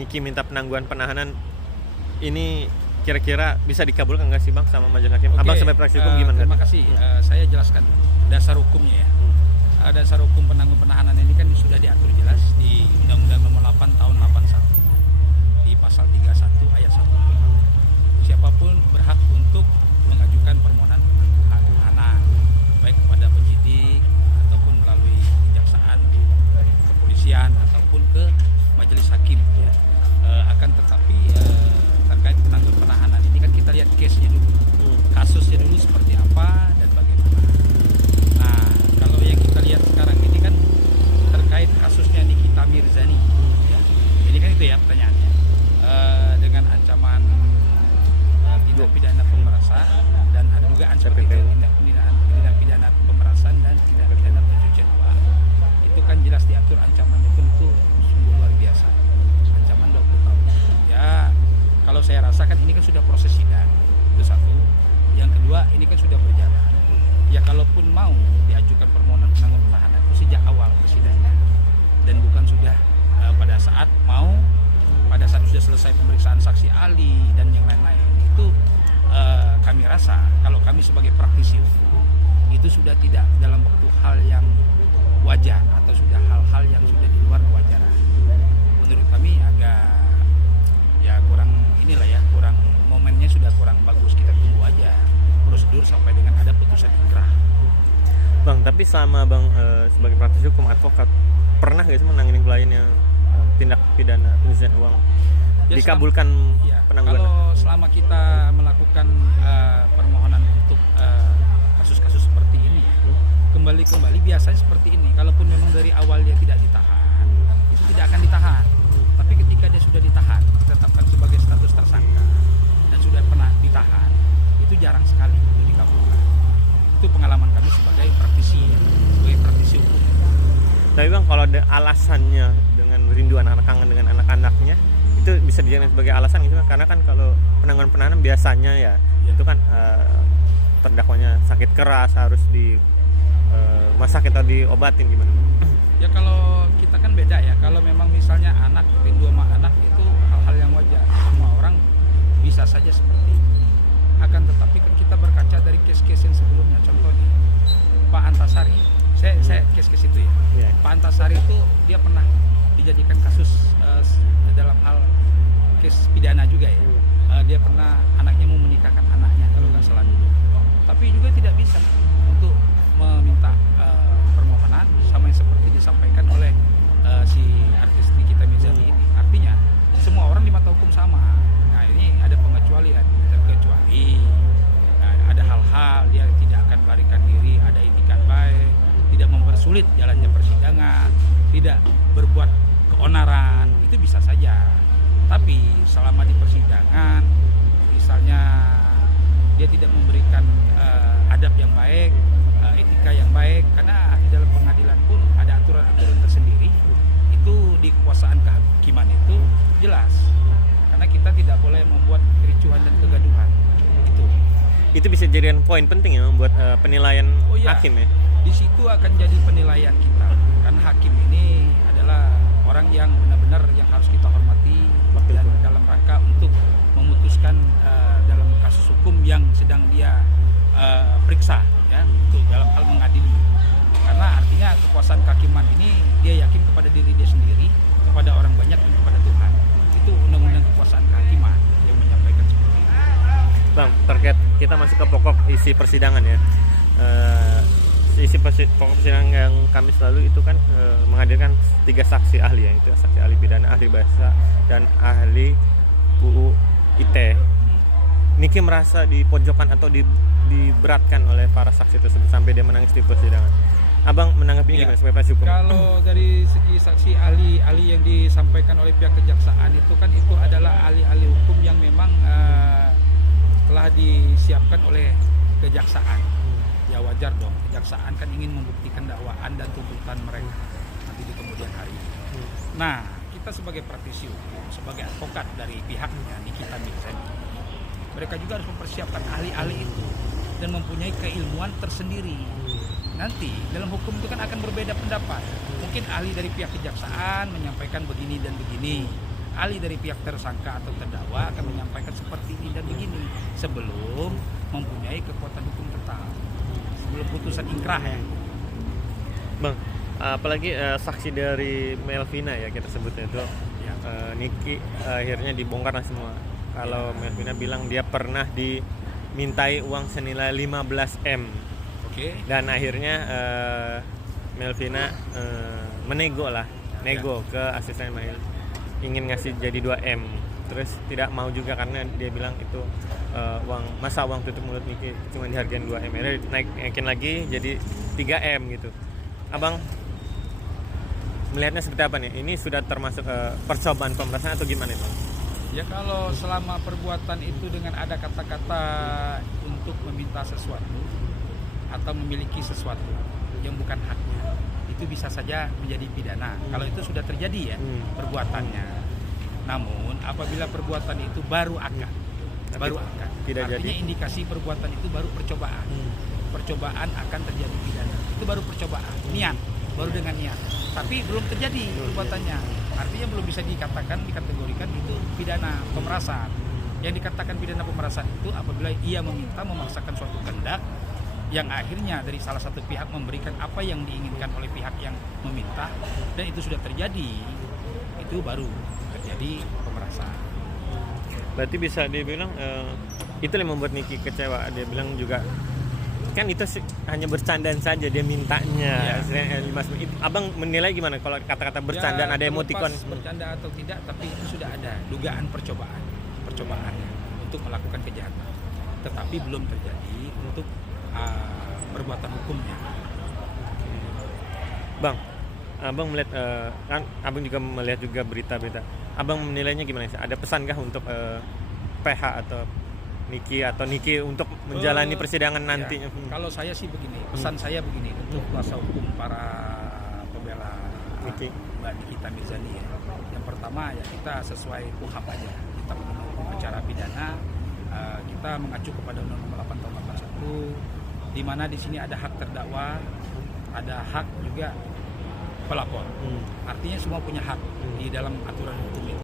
Niki minta penangguhan penahanan ini kira-kira bisa dikabulkan nggak sih Bang sama majelis hakim? Oke, Abang sebagai praktisi hukum gimana? Terima kasih. Saya jelaskan dulu dasar hukumnya ya. Dasar hukum penangguhan penahanan ini kan sudah diatur jelas di Undang-Undang Nomor 8 Tahun 81 di pasal 31 ayat 1. Siapapun berhak untuk mengajukan permohonan penangguhan penahanan baik kepada penyidik ataupun melalui kejaksaan, kepolisian ataupun ke majelis hakim. Akan tetapi terkait penangguhan penahanan ini kan kita lihat case-nya dulu, kasusnya dulu seperti apa dan bagaimana. Nah, kalau yang kita lihat sekarang ini kan terkait kasusnya Nikita Mirzani, ya. Ini kan itu ya pertanyaannya, dengan ancaman tindak pidana pemerasan dan ada juga ancaman tindak pidana pemerasan dan tindak pidana pencucian uang. Itu kan jelas diatur ancamannya pun itu sungguh luar biasa. Ancaman 20 tahun. Ya, kalau saya rasakan ini kan sudah proses sidang. Itu satu. Yang kedua, ini kan sudah berjalan. Ya kalaupun mau diajukan permohonan penangguhan penahanan itu sejak awal persidangan dan bukan sudah pada saat sudah selesai pemeriksaan saksi ahli dan yang lain-lain. Itu kami rasa kalau kami sebagai praktisi hukum itu sudah tidak dalam waktu hal yang wajar atau sudah hal-hal yang sudah di luar kewajaran. Menurut kami agak ya kurang kurang momennya sudah kurang bagus. Kita tunggu aja prosedur sampai dengan ada putusan inkrah. Bang, tapi selama Bang sebagai praktisi hukum advokat pernah nggak sih menangani klien yang tindak pidana pencucian uang Ya, dikabulkan penangguhan? Kalau selama kita melakukan permohonan untuk kasus-kasus seperti ini, kembali biasanya seperti ini. Kalaupun memang dari awal dia tidak ditahan, itu tidak akan ditahan. Tapi ketika dia sudah ditahan, ditetapkan sebagai status tersangka dan sudah pernah ditahan, itu jarang sekali itu dikabulkan. Itu pengalaman kami sebagai praktisi hukum. Tapi Bang, kalau ada alasannya dengan rindu anak-anak, kangen dengan anak-anaknya, itu bisa dijadikan sebagai alasan gitu kan? Karena kan kalau penangguhan penahanan biasanya ya itu kan terdakwanya sakit keras harus di rumah sakit atau diobatin gimana? Ya kalau kita kan beda ya. Kalau memang misalnya anak rindu sama anak itu hal-hal yang wajar. Semua orang bisa saja seperti itu. Akan tetapi kan kita berkaca dari case-case yang sebelumnya. Contohnya Pak Antasari. Saya case-case itu ya. Yeah. Pak Antasari itu dia pernah dijadikan kasus dalam hal case pidana juga ya. Dia pernah anaknya mau menikahkan anaknya kalau nggak salah dulu. Tapi juga tidak bisa untuk meminta permohonan sama yang seperti disampaikan oleh si artis Nikita Mirzani ini. Artinya semua orang di mata hukum sama. Nah ini ada pengecualian, terkecuali ada hal-hal dia tidak akan melarikan diri, ada itikat baik, tidak mempersulit jalannya persidangan, tidak berbuat keonaran, itu bisa saja. Tapi selama di persidangan, misalnya dia tidak memberikan adab yang baik, etika yang baik, karena di dalam pengadilan pun ada aturan-aturan tersendiri. Itu di kekuasaan kehakiman itu jelas. Karena kita tidak boleh membuat kericuhan dan kegaduhan. Itu bisa jadikan poin penting ya buat penilaian hakim ya. Di situ akan jadi penilaian kita. Karena hakim ini adalah orang yang benar-benar yang harus kita hormati dan dalam rangka untuk memutuskan dalam kasus hukum yang sedang dia periksa ya, untuk dalam hal mengadili. Karena artinya kekuasaan kehakiman ini dia yakin kepada diri dia sendiri, kepada orang banyak dan kepada Tuhan. Itu undang-undang kekuasaan kehakiman yang menyampaikan seperti itu. Bang, terkait kita masuk ke pokok isi persidangan ya. Pokok persidangan yang kami selalu itu kan menghadirkan 3 saksi ahli ya, itu saksi ahli pidana, ahli bahasa, dan ahli UU ITE. Niki merasa dipojokkan atau diberatkan oleh para saksi tersebut sampai dia menangis di persidangan. Abang menanggapinya gimana sebagai praktisi hukum? Kalau dari segi saksi ahli yang disampaikan oleh pihak kejaksaan itu kan itu adalah ahli-ahli hukum yang memang telah disiapkan oleh kejaksaan. Ya wajar dong, kejaksaan kan ingin membuktikan dakwaan dan tuntutan mereka nanti di kemudian hari. Nah, kita sebagai praktisi hukum, sebagai advokat dari pihaknya Nikita Mirzani, mereka juga harus mempersiapkan ahli-ahli itu dan mempunyai keilmuan tersendiri. nanti dalam hukum itu kan akan berbeda pendapat. Mungkin ahli dari pihak kejaksaan menyampaikan begini dan begini, ahli dari pihak tersangka atau terdakwa akan menyampaikan seperti ini dan begini sebelum mempunyai kekuatan hukum tetap, sebelum putusan inkrah ya. Bang, apalagi saksi dari Melvina ya kita sebutnya itu, Ya. Niki akhirnya dibongkar lah semua. Kalau Melvina bilang dia pernah dimintai uang senilai 15 M. Oke. Dan akhirnya Melvina nego ke asisten Mail, ingin ngasih jadi 2 M, terus tidak mau juga karena dia bilang itu uang tutup mulut Niki cuma dihargain 2 M, akhirnya naikin lagi jadi 3 M gitu. Abang melihatnya seperti apa nih? Ini sudah termasuk percobaan pemerasan atau gimana Bang? Ya kalau selama perbuatan itu dengan ada kata-kata untuk meminta sesuatu atau memiliki sesuatu yang bukan haknya, itu bisa saja menjadi pidana. Kalau itu sudah terjadi ya perbuatannya. Namun apabila perbuatan itu baru akan tidak artinya jadi. indikasi perbuatan itu baru percobaan. Percobaan akan terjadi pidana. Itu baru percobaan. Niat, baru dengan niat. Tapi belum terjadi perbuatannya. Artinya belum bisa dikategorikan itu pidana pemerasan. Yang dikatakan pidana pemerasan itu apabila ia meminta memaksakan suatu kehendak yang akhirnya dari salah satu pihak memberikan apa yang diinginkan oleh pihak yang meminta dan itu sudah terjadi, itu baru terjadi pemerasan. Berarti bisa dibilang itu yang membuat Niki kecewa. Dia bilang juga kan itu hanya bercandaan saja dia mintanya. Abang menilai gimana kalau kata-kata bercandaan ada emotikon? Bercanda atau tidak, tapi itu sudah ada dugaan percobaan untuk melakukan kejahatan, tetapi belum terjadi untuk perbuatan hukumnya. Bang, abang melihat kan abang juga melihat juga berita-berita. Abang menilainya gimana sih? Ada pesankah untuk PH atau Niki untuk menjalani persidangan nanti? Ya, kalau saya sih begini, pesan saya begini untuk kuasa hukum para pembela Niki. Mbak Nikita Mirzani ya. Yang pertama ya kita sesuai KUHP aja, kita mengenai hukum acara pidana, kita mengacu kepada Undang-Undang 8 tahun 81, di mana di sini ada hak terdakwa, ada hak juga pelapor. Artinya semua punya hak di dalam aturan hukum itu.